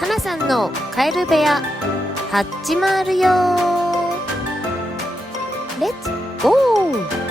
花さんのカエル部屋始まるよ。レッツゴー。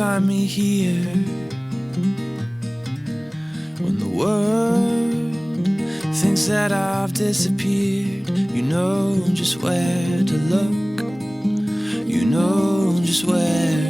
Find me here when the world thinks that I've disappeared. You know just where to look. You know just where